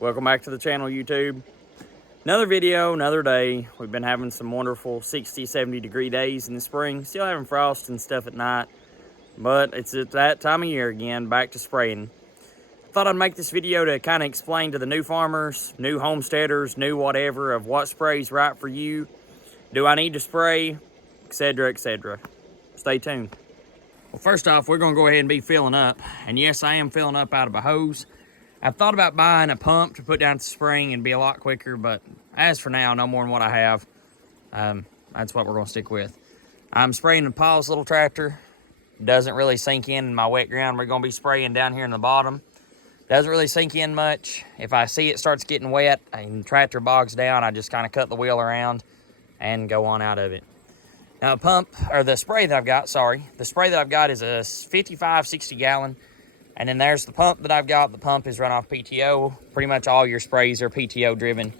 Welcome back to the channel, YouTube. Another video, another day. We've been having some wonderful 60, 70 degree days in the spring. Still having frost and stuff at night, but it's at that time of year again, back to spraying. Thought I'd make this video to kind of explain to the new farmers, new homesteaders, new whatever, of what spray is right for you. Do I need to spray, etc., etc. Stay tuned. Well, first off, we're going to go ahead and be filling up. And yes, I am filling up out of a hose. I've thought about buying a pump to put down at the spring and be a lot quicker, but as for now, no more than what I have. That's what we're going to stick with. I'm spraying in Paul's little tractor. Doesn't really sink in my wet ground. We're going to be spraying down here in the bottom. Doesn't really sink in much. If I see it starts getting wet and the tractor bogs down, I just kind of cut the wheel around and go on out of it. Now the spray that I've got is a 55, 60 gallon. And then there's the pump that I've got. The pump is run off PTO. Pretty much all your sprays are PTO driven.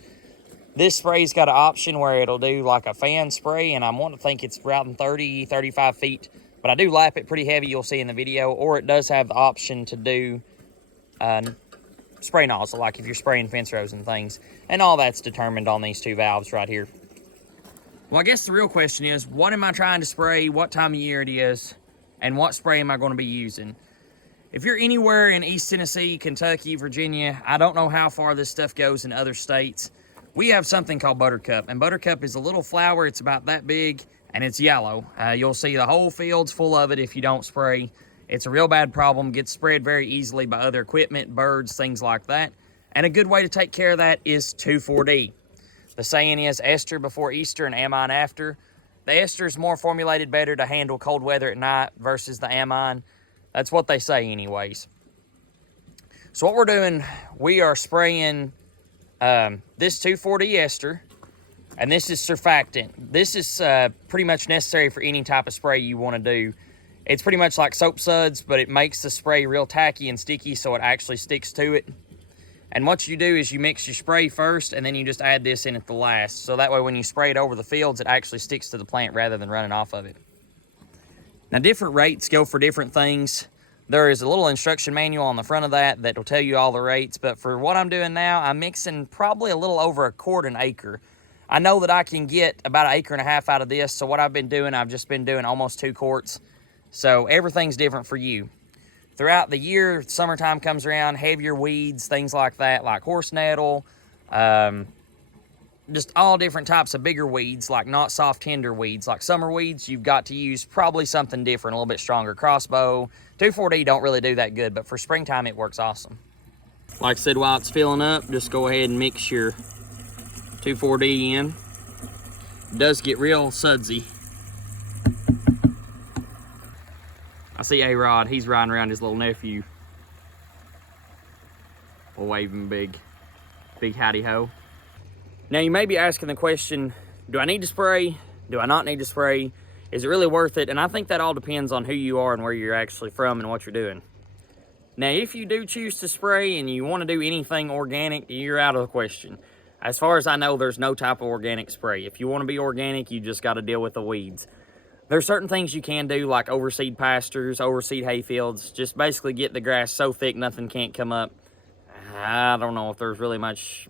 This spray's got an option where it'll do like a fan spray, and I'm wanting to think it's routing 30, 35 feet. But I do lap it pretty heavy, you'll see in the video. Or it does have the option to do spray nozzle, like if you're spraying fence rows and things. And all that's determined on these two valves right here. Well, I guess the real question is, what am I trying to spray, what time of year it is, and what spray am I going to be using? If you're anywhere in East Tennessee, Kentucky, Virginia, I don't know how far this stuff goes in other states. We have something called Buttercup, and Buttercup is a little flower. It's about that big, and it's yellow. You'll see the whole field's full of it if you don't spray. It's a real bad problem. Gets spread very easily by other equipment, birds, things like that. And a good way to take care of that is 2,4-D. The saying is ester before Easter and amine after. The ester is more formulated better to handle cold weather at night versus the amine. That's what they say anyways. So what we're doing, we are spraying this 2,4-D ester, and this is surfactant. This is pretty much necessary for any type of spray you want to do. It's pretty much like soap suds, but it makes the spray real tacky and sticky so it actually sticks to it. And what you do is you mix your spray first, and then you just add this in at the last. So that way when you spray it over the fields, it actually sticks to the plant rather than running off of it. Now, different rates go for different things. There is a little instruction manual on the front of that will tell you all the rates. But for what I'm doing now, I'm mixing probably a little over a quart an acre. I know that I can get about 1.5 acres out of this. So what I've been doing, I've just been doing almost 2 quarts. So everything's different for you. Throughout the year, summertime comes around, heavier weeds, things like that, like horse nettle, just all different types of bigger weeds, like not soft, tender weeds. Like summer weeds, you've got to use probably something different, a little bit stronger. Crossbow, 2,4-D don't really do that good, but for springtime, it works awesome. Like I said, while it's filling up, just go ahead and mix your 2,4-D in. It does get real sudsy. I see A-Rod, he's riding around his little nephew. We'll wave him big howdy-ho. Now you may be asking the question, do I need to spray? Do I not need to spray? Is it really worth it? And I think that all depends on who you are and where you're actually from and what you're doing. Now, if you do choose to spray and you want to do anything organic, you're out of the question. As far as I know, there's no type of organic spray. If you want to be organic, you just got to deal with the weeds. There's certain things you can do, like overseed pastures, overseed hay fields. Just basically get the grass so thick nothing can't come up. I don't know if there's really much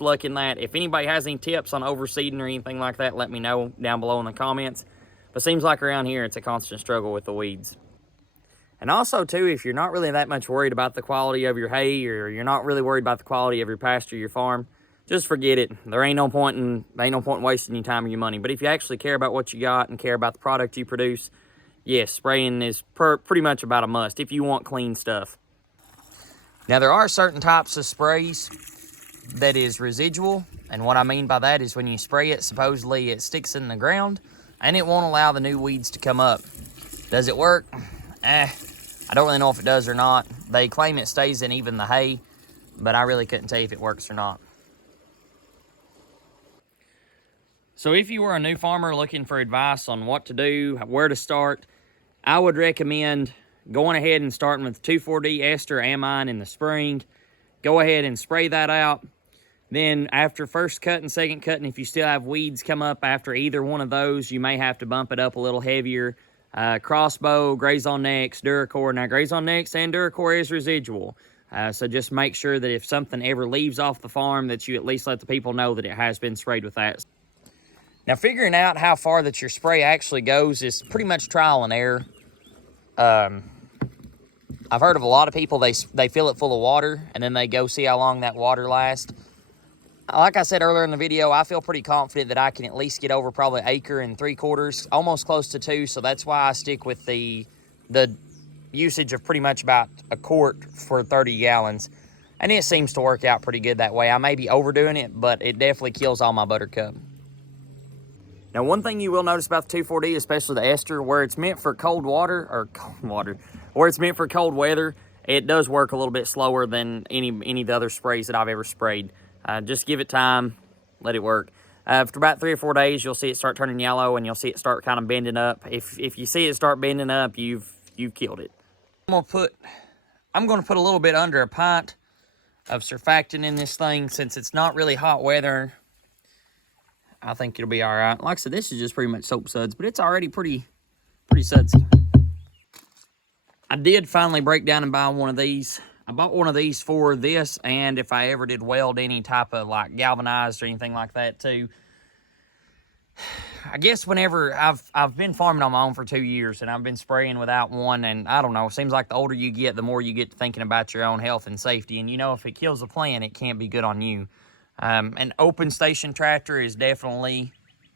luck in that. If anybody has any tips on overseeding or anything like that, let me know down below in the comments. But it seems like around here it's a constant struggle with the weeds. And also too, if you're not really that much worried about the quality of your hay, or you're not really worried about the quality of your pasture, your farm, just forget it. There ain't no point in wasting your time or your money. But if you actually care about what you got and care about the product you produce, yes, spraying is pretty much about a must if you want clean stuff. Now, there are certain types of sprays that is residual, and what I mean by that is when you spray it, supposedly it sticks in the ground and it won't allow the new weeds to come up. Does it work? I don't really know if it does or not. They claim it stays in even the hay, but I really couldn't tell you if it works or not. So if you were a new farmer looking for advice on what to do, where to start, I would recommend going ahead and starting with 2,4-D ester amine in the spring. Go ahead and spray that out. Then after first cut and second cutting, if you still have weeds come up after either one of those, you may have to bump it up a little heavier. Crossbow, Graze on Next, Duracore. Now, Graze on Next and Duracore is residual. So just make sure that if something ever leaves off the farm, that you at least let the people know that it has been sprayed with that. Now, figuring out how far that your spray actually goes is pretty much trial and error. I've heard of a lot of people, they fill it full of water, and then they go see how long that water lasts. Like I said earlier in the video, I feel pretty confident that I can at least get over probably 1 3/4 acres, almost close to 2, so that's why I stick with the usage of pretty much about a quart for 30 gallons. And it seems to work out pretty good that way. I may be overdoing it, but it definitely kills all my buttercup. Now, one thing you will notice about the 2,4-D, especially the ester, where it's meant for where it's meant for cold weather, it does work a little bit slower than any of the other sprays that I've ever sprayed. Just give it time, let it work. After about 3 or 4 days, you'll see it start turning yellow, and you'll see it start kind of bending up. If you see it start bending up, you've killed it. I'm gonna put a little bit under a pint of surfactant in this thing, since it's not really hot weather. I think it'll be all right. Like I said, this is just pretty much soap suds, but it's already pretty sudsy. I did finally break down and buy one of these. I bought one of these for this, and if I ever did weld any type of like galvanized or anything like that too. I guess whenever I've been farming on my own for 2 years, and I've been spraying without one, and I don't know, it seems like the older you get, the more you get to thinking about your own health and safety, and you know, if it kills a plant, it can't be good on you. An open station tractor is definitely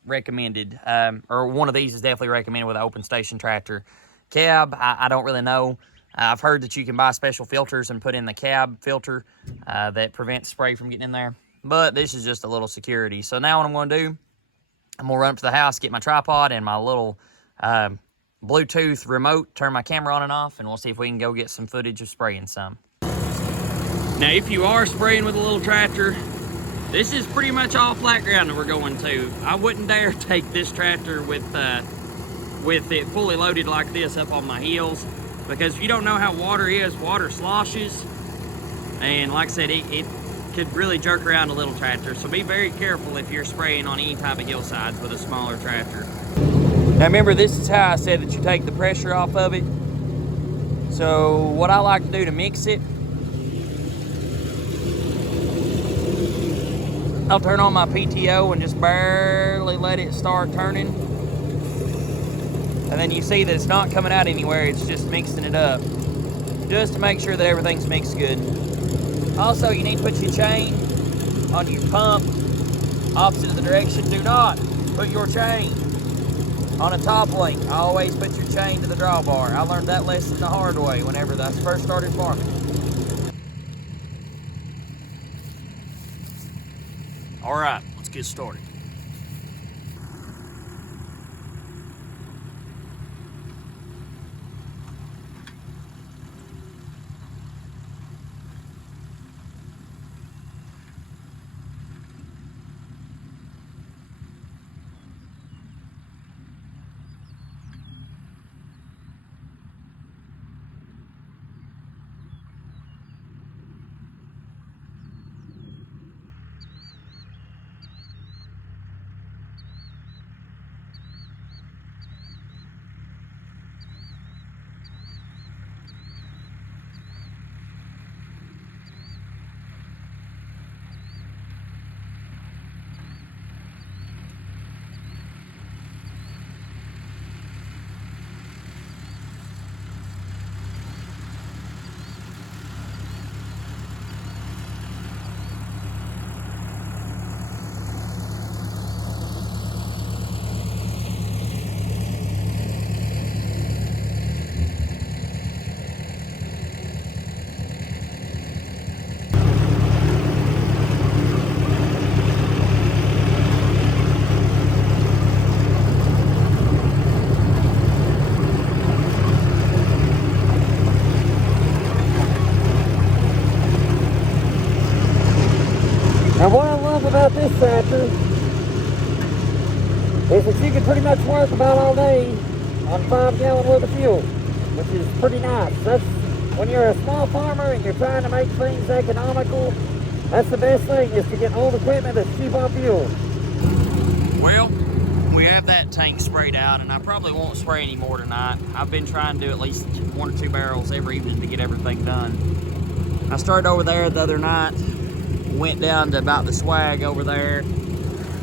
recommended, or one of these is definitely recommended with an open station tractor. Cab, I don't really know. I've heard that you can buy special filters and put in the cab filter that prevents spray from getting in there, but this is just a little security. So now what I'm going to do, I'm going to run up to the house, get my tripod and my little Bluetooth remote, turn my camera on and off, and we'll see if we can go get some footage of spraying some. Now, if you are spraying with a little tractor, this is pretty much all flat ground that we're going to. I wouldn't dare take this tractor with it fully loaded like this up on my heels, because if you don't know how water is, water sloshes, and like I said, it could really jerk around a little tractor. So be very careful if you're spraying on any type of hillsides with a smaller tractor. Now remember, this is how I said that you take the pressure off of it. So what I like to do to mix it, I'll turn on my PTO and just barely let it start turning. And then you see that it's not coming out anywhere, it's just mixing it up, just to make sure that everything's mixed good. Also, you need to put your chain on your pump opposite of the direction. Do not put your chain on a top link. Always put your chain to the drawbar. I learned that lesson the hard way whenever I first started farming. All right, let's get started. Now what I love about this tractor is that you can pretty much work about all day on 5 gallon worth of fuel, which is pretty nice. That's when you're a small farmer and you're trying to make things economical, that's the best thing, is to get old equipment that's cheap on fuel. Well, we have that tank sprayed out, and I probably won't spray any more tonight. I've been trying to do at least 1 or 2 barrels every evening to get everything done. I started over there the other night, went down to about the swag over there.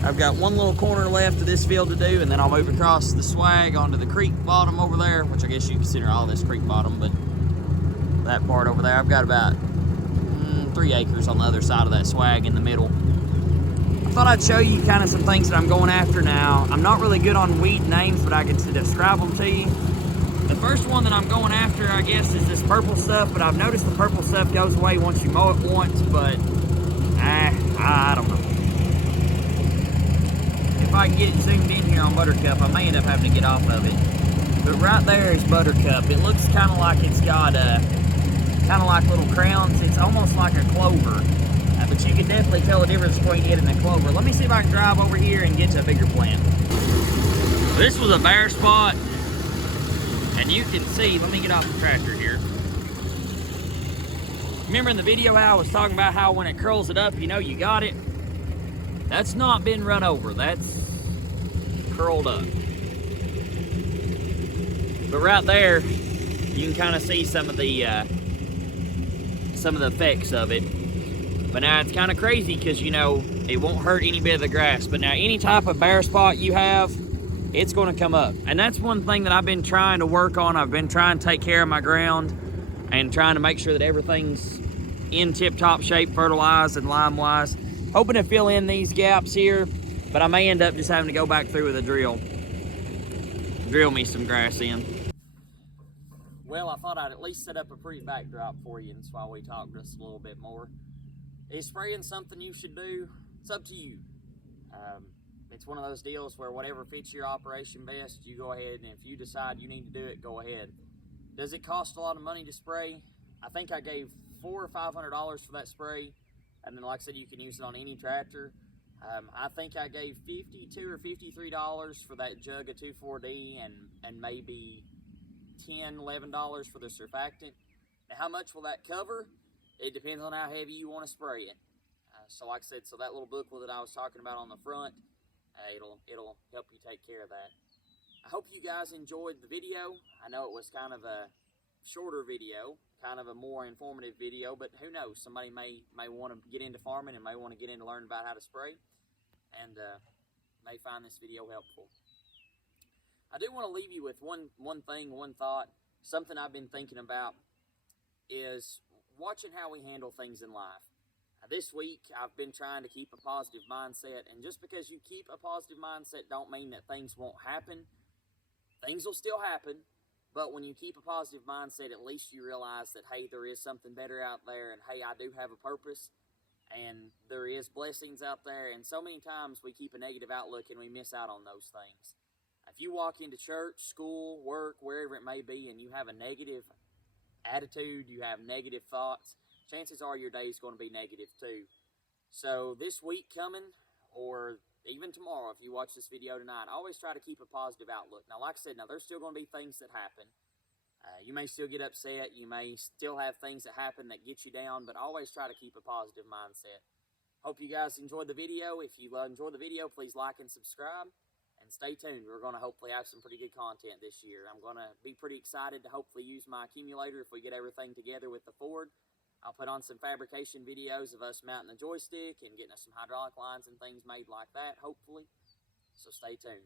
I've got one little corner left of this field to do, and then I'll move across the swag onto the creek bottom over there, which I guess you consider all this creek bottom, but that part over there, I've got about 3 acres on the other side of that swag in the middle. I thought I'd show you kind of some things that I'm going after now. I'm not really good on weed names, but I can describe them to you. The first one that I'm going after, I guess, is this purple stuff, but I've noticed the purple stuff goes away once you mow it once, but I don't know. If I can get it zoomed in here on Buttercup, I may end up having to get off of it. But right there is Buttercup. It looks kind of like it's got kind of like little crowns. It's almost like a clover, but you can definitely tell the difference between it and a clover. Let me see if I can drive over here and get to a bigger plant. This was a bare spot. And you can see, let me get off the tractor here. Remember in the video how I was talking about how when it curls it up, you know you got it? That's not been run over, that's curled up. But right there, you can kind of see some of the effects of it. But now it's kind of crazy because, you know, it won't hurt any bit of the grass. But now any type of bare spot you have, it's going to come up. And that's one thing that I've been trying to work on. I've been trying to take care of my ground and trying to make sure that everything's in tip-top shape, fertilized and lime-wise. Hoping to fill in these gaps here, but I may end up just having to go back through with a drill me some grass in. Well, I thought I'd at least set up a pretty backdrop for you, and that's why we talked just a little bit more. Is spraying something you should do? It's up to you. It's one of those deals where whatever fits your operation best, you go ahead, and if you decide you need to do it, go ahead. Does it cost a lot of money to spray? I think I gave $400 or $500 for that spray, and then like I said, you can use it on any tractor. I think I gave $52 or $53 for that jug of 2,4-D and maybe $10, $11 for the surfactant. Now, how much will that cover? It depends on how heavy you want to spray it. So like I said, so that little booklet that I was talking about on the front, it'll help you take care of that. I hope you guys enjoyed the video. I know it was kind of a shorter video, kind of a more informative video, but who knows, somebody may want to get into farming and may want to get into learning about how to spray, and may find this video helpful. I do want to leave you with one thought. Something I've been thinking about is watching how we handle things in life. This week, I've been trying to keep a positive mindset, and just because you keep a positive mindset don't mean that things won't happen. Things will still happen, but when you keep a positive mindset, at least you realize that, hey, there is something better out there, and hey, I do have a purpose, and there is blessings out there, and so many times we keep a negative outlook and we miss out on those things. If you walk into church, school, work, wherever it may be, and you have a negative attitude, you have negative thoughts, chances are your day is going to be negative too. So this week coming, or even tomorrow if you watch this video tonight, always try to keep a positive outlook. Now, like I said, there's still going to be things that happen. You may still get upset. You may still have things that happen that get you down, but always try to keep a positive mindset. Hope you guys enjoyed the video. If you enjoyed the video, please like and subscribe. And stay tuned. We're going to hopefully have some pretty good content this year. I'm going to be pretty excited to hopefully use my accumulator if we get everything together with the Ford. I'll put on some fabrication videos of us mounting the joystick and getting us some hydraulic lines and things made like that, hopefully. So stay tuned.